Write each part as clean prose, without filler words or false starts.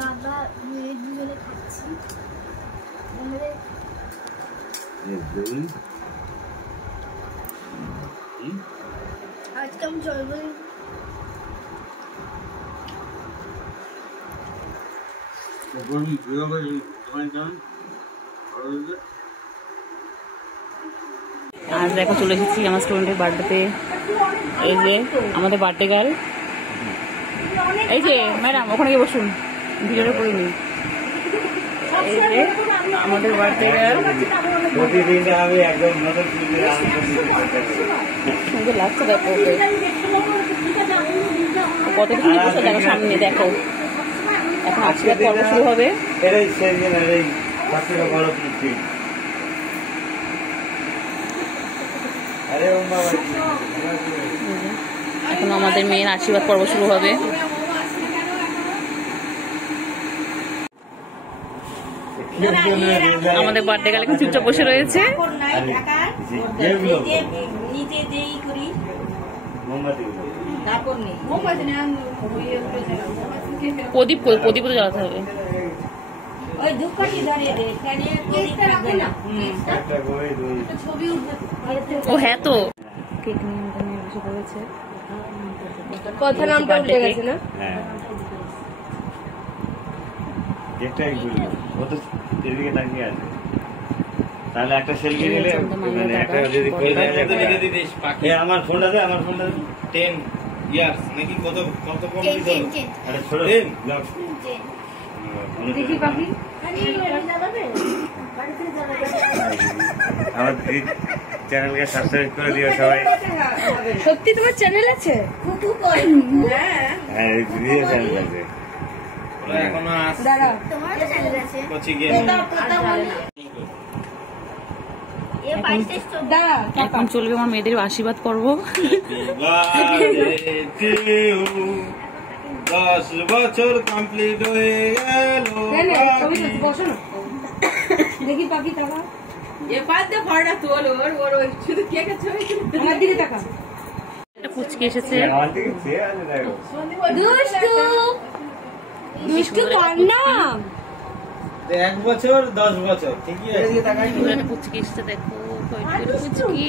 বাবা মেয়ে দুজনে খাচ্ছি। আজকে আমি চলবো আজ দেখো চলে এসেছি আমার স্টুডেন্টের বার্থডেতে। এই যে আমাদের বার্থডে গার্ল, এই যে ম্যাডাম ওখানে গিয়ে বসুন, ভিডিওটা করে নিন। এই যে আমাদের বার্থডে গার্ল, সুন্দর লাগছে দেখো, কত কিছু বসে দেখো সামনে দেখো। এখন আশীর্বাদ পর্ব শুরু হবে। এখন আমাদের মেয়ের আশীর্বাদ পর্ব শুরু হবে। আমাদের বার্থডে গার্ল এখন চুপচাপ বসে রয়েছে। প্রদীপ প্রদীপ তো জ্বালাতে হবে। ও হ্যাঁ তো কেক নিয়ে বসে পড়েছে। কথা নামটা উঠে গেছে না? হ্যাঁ এটাই বলি, ও তো এদিকে তাকিয়ে আছে। তাহলে একটা সেলফি নিলে মানে একটা যদি করে দেয় এ আমার ফোনটা দে, আমার ফোনটা 10 ইয়ার্স নাকি কত কত কমপ্লিট হলো? আরে ছোট 10 ব্লগ দেখি বাকি আমার চ্যানেলকে সাবস্ক্রাইব করে দিও সবাই। সত্যি তোমার চ্যানেল আছে? হ্যাঁ ভিডিও চ্যানেল আছে। এখনো দাঁড়া তোমার চ্যানেল আছে? কোচি গেম এখন চলবে আমার মেয়েদের আশীর্বাদ পর্ব। 10 বছর কমপ্লিট হয়ে গেল। দেখি পাখি টাকা আমার দিকে টাকা একটা পুচকি এসেছে। দুষ্টু কর না। 1 বছর 10 বছর ঠিকই আছে। একটা পুচকি এসেছে দেখো, পুচকি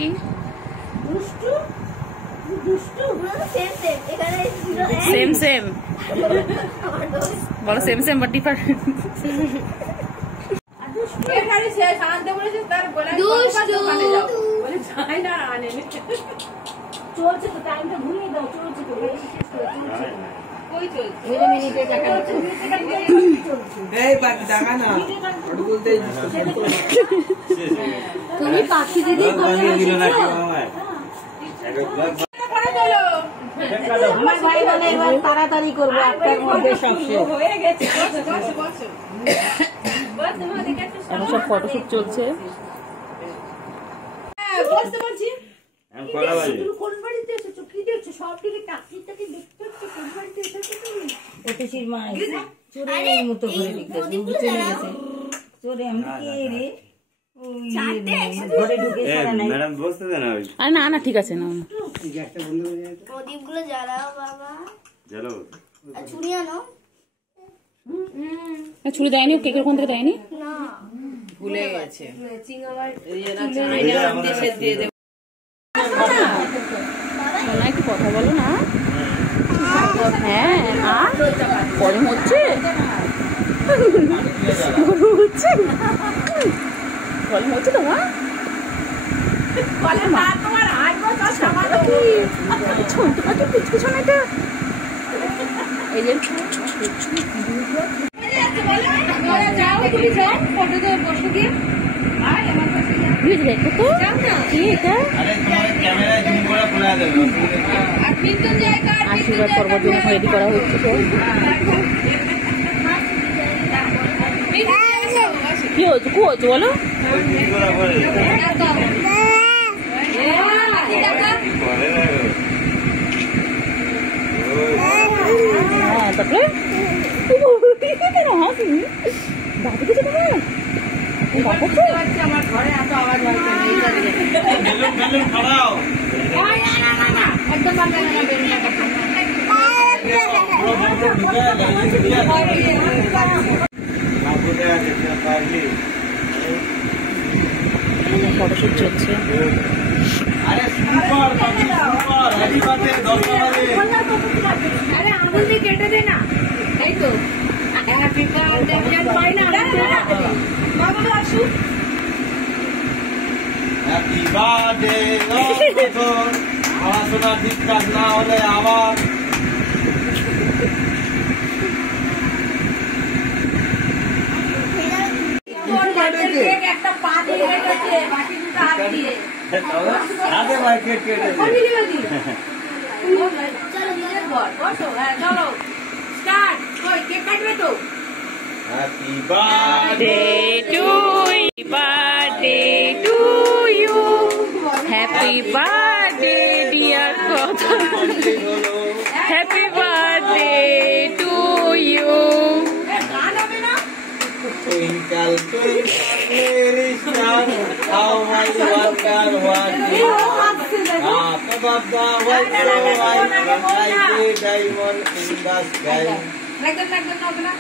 সেম সেম বলো, সেম সেম বাট ডিফারেন্ট। চলছে তো, টাইমটা ঘুরিয়ে দাও। চলছে তো, তুমি পাখি দিদি আমার ভাই বলে এবার তাড়াতাড়ি করবো, একটার মধ্যে সব হয়ে গেছে। এখন সব ফটোশুট চলছে। কোন বাড়িতে এসেছো? কি দেখছো? সব দিকে টাকি টাকি দেখতে হচ্ছে। কোন বাড়িতে এসেছো তুমি? অতিশির মা চোরের মতো করে চলে গেছে। চোরে আমি কে রে? ঘরে ঢুকে ম্যাডাম বসতে দেন। আরে না না ঠিক আছে না, প্রদীপ গুলো জ্বালাও বাবা। চলো ছুরি আনো। ছুরি দেয়নি, কেকের কোন থেকে দেয়নি, না ভুলে গেছে। একটু কথা বলো না। হ্যাঁ আর গরম হচ্ছে, গরম হচ্ছে তোমার? এই যে দেখো তো কি এটা, আশীর্বাদ করবার জন্য রেডি করা হচ্ছে। তো কি হচ্ছে, কি হচ্ছে বলো? হ্যাঁ তারপরে হাসি বাকি কিছু তোমার আমার ঘরে এত আওয়াজ হয় ফটোশুট চলছে। আরে আঙুল দিয়ে কেটে দে না, এই তো হ্যাপি বার্থডে পাই না বাবা আসুক। হ্যাপি বার্থডে পড়াশোনা ঠিকঠাক না হলে আবার একটা পা দিয়ে গেছে, বাকি দুটো হাত দিয়ে হাতে ভাই কেক কেটে চলো স্টার্ট। ওই কেক কাটবে তো। Happy birthday birthday to you, happy birthday dear কথা, happy birthday to you. গান হবে না? Twinkle twinkle little star, how I wonder what you are. Up above the white like a diamond in the sky. একদম একদম হবে না।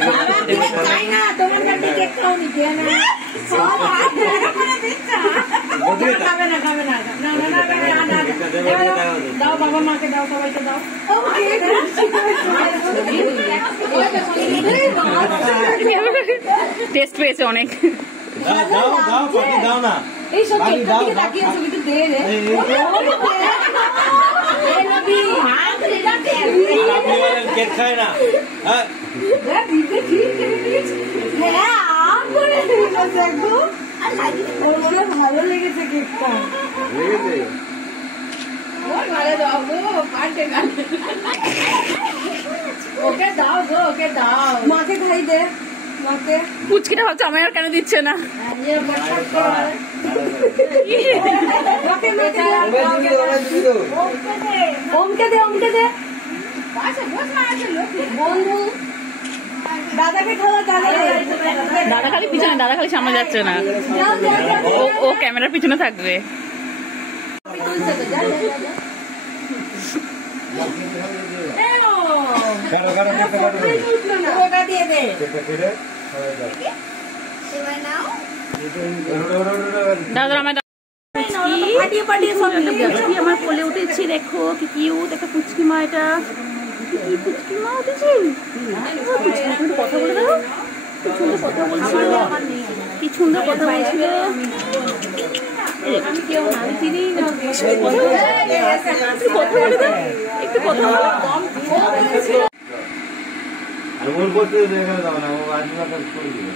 বাবা cake খাই না, তোমার কাছে কেক খাওনি কে না? সব হাত ধরে করে দিচ্ছা। খাবে না খাবে না, না না না দাও বাবা মাকে দাও, সবাইকে দাও। টেস্ট পেয়েছে অনেক। দাও দাও পাটি দাও না। এই সব কেক দিকে তাকিয়ে আছে, একটু দে রে। কেক খায় না। হ্যাঁ ভালো লেগেছে কেকটা। ওকে দাও গো, ওকে দাও, মাকে খাই দে মাকে। পুচকিটা ভাবছে আমায় আর কেন দিচ্ছে না। ওমকে দে, ওমকে দে বন্ধু। দাদাকে খাওয়া, দাদা খালি পিছনে, দাদা খালি সামনে যাচ্ছে না, ও ক্যামেরার পিছনে থাকবে। ওটা দিয়ে দে। দাদা আমায় পাটিয়ে পাটিয়ে সব নিয়ে যাবে। পুচকি আমার কোলে উঠেছে, দেখো কি কিউট একটা পুচকি মা। এটা কি পুচকি মা উঠেছে, কথা বলে দাও। কি সুন্দর কথা বলছিল, কি সুন্দর কথা বলছিল। কেউ না চিনি না, কথা বলে দাও, একটু কথা বলো। আর ওর বলতে দেখে দাও না, ও আজকে করে দিবে।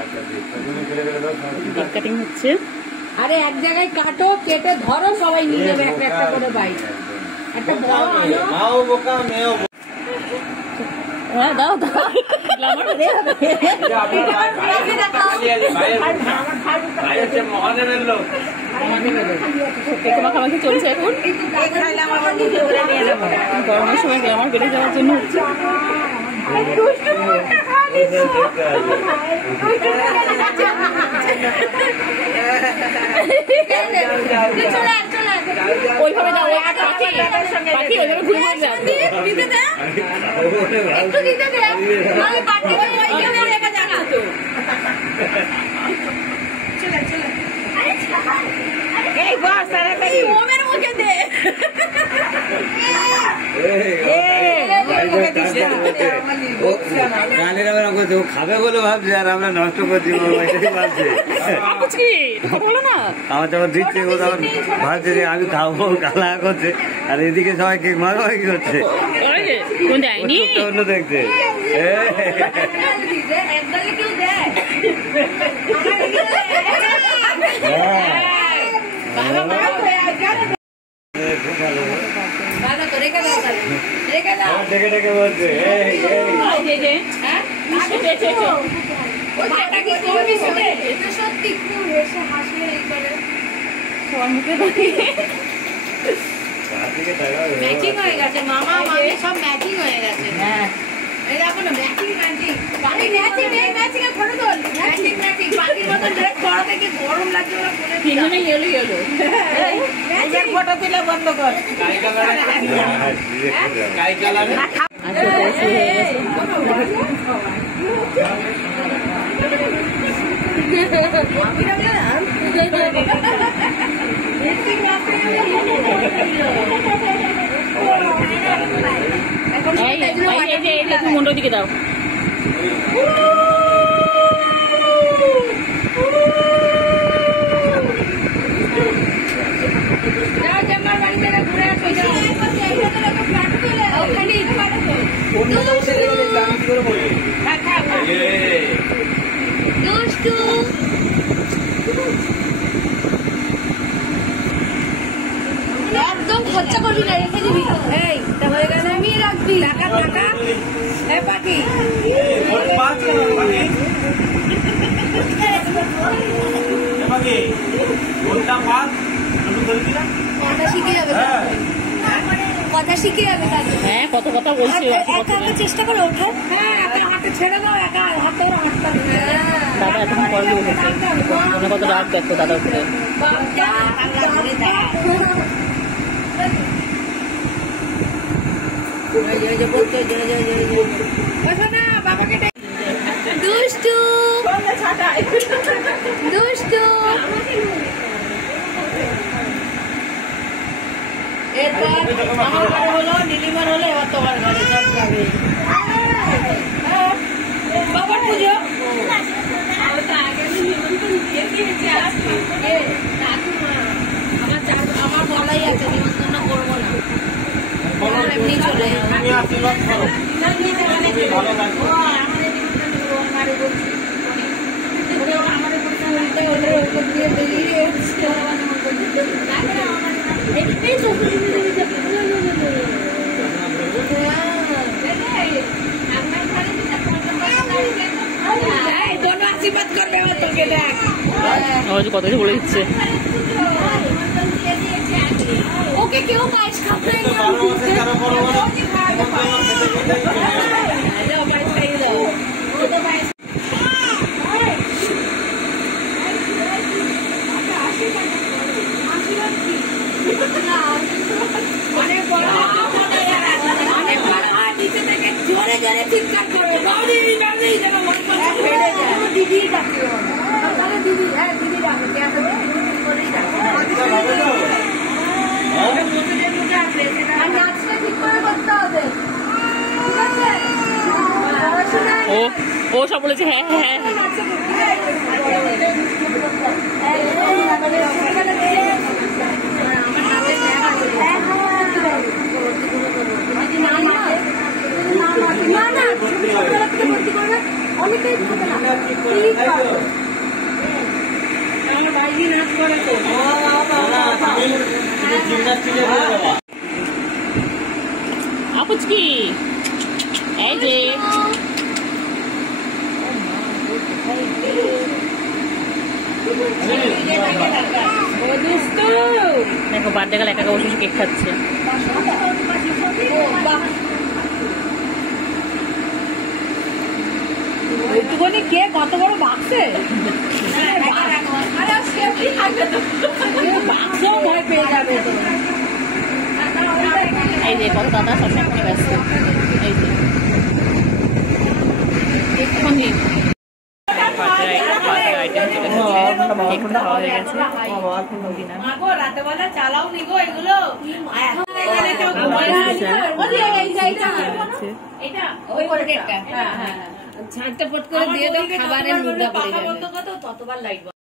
আচ্ছা ঠিক আছে, তুমি করে দাও। কেক কাটিং হচ্ছে। আরে এক জায়গায় কাটো, কেটে ধরো, সবাই নিয়ে যাবে একটা একটা করে বাইক। একটা বড় আনো। মাও বোকা মেও হ্যাঁ দাও দাও। মহাদেবের লোক কেক মাখামাখি চলছে এখন। গরমের সময় আমার বেড়ে যাওয়ার জন্য হচ্ছে। ওইভাবে দাও, পাখি পাখি ওইভাবে ঘুরে ঘুরে যাবে। এই বস তাড়াতাড়ি ওমের মুখে দে। গানের আমরা করছি, ও খাবে বলে ভাবছে আর আমরা নষ্ট করছি ভাবছে। বলো না আমার যখন দিচ্ছে ও তখন ভাবছে যে আমি খাবো, কালা করছে, আর এদিকে সবাই কেক মাখামাখি করছে। কোন দেয়নি অন্য দেখছে। ডেকে ডেকে বলছে সত্যি খুব এসে হাসি সবার মুখে ম্যাচিং হয়ে গেছে, মামা মামি সব ম্যাচিং হয়ে গেছে। হ্যাঁ এই দেখো না ম্যাচিং ম্যাচিং বাকি ম্যাচিং এই ম্যাচিং এর ফটো তোল ম্যাচিং ম্যাচিং বাকির মতন ড্রেস পরা থেকে গরম লাগছে ওরা বলে তিনজনে ইয়েলো ইয়েলো ম্যাচিং ফটো তুলে বন্ধ কর কাই কালার কাই কালার আচ্ছা পৌঁছে হয়ে গেছে মুন্ডোর দিকে দাও একদম খরচা করবি না রেখে দিবি এই তা হয়ে গেল আমি রাখবি টাকা টাকা এ পাখি কথা শিখে যাবে কথা শিখে যাবে তাহলে হ্যাঁ কত কথা বলছি একা চেষ্টা করে ওঠো হ্যাঁ একা হাতে ছেড়ে দাও একা হাতে হাঁটতে দাদা এতক্ষণ পরে উঠেছে মনে কত রাগ দেখতো দাদা উপরে দুষ্টু দুষ্টু এরপর আমার ঘরে হলো নীলিমার হলো এবার তোমার ঘরে সব যাবে বাবার পুজো আমার বলাই আছে নিমন্ত্রণ করবো না এমনি চলে আশীর্বাদ করবে তোকে দেখ কত কিছু বলে দিচ্ছে ওকে কেউ পায়েস খাবে নিচে থেকে জোরে জোরে চিৎকার করবে দিদি ডাকে দিদি হ্যাঁ দিদি ডাকে নাচটা ঠিক করে করতে হবে ও সব বলেছে হ্যাঁ হ্যাঁ অনেকেই থাকে না আমার বাইরে নাচ করে তো আপুচকি এই যে দেখো বার্থডে গেলে একা বসে কেক খাচ্ছে একটুখানি কে কত বড় বাক্সে বাক্সও ভয় পেয়ে যাবে তো এই যে কত দাদা সবসময় ফোনে ব্যস্ত এই যে এক্ষুনি রাতেবেলা চালাও নি গো এগুলো ছাড়তে পট করে দিয়ে দাও খাবারের মুদ্রা পড়ে যাবে ততবার লাইট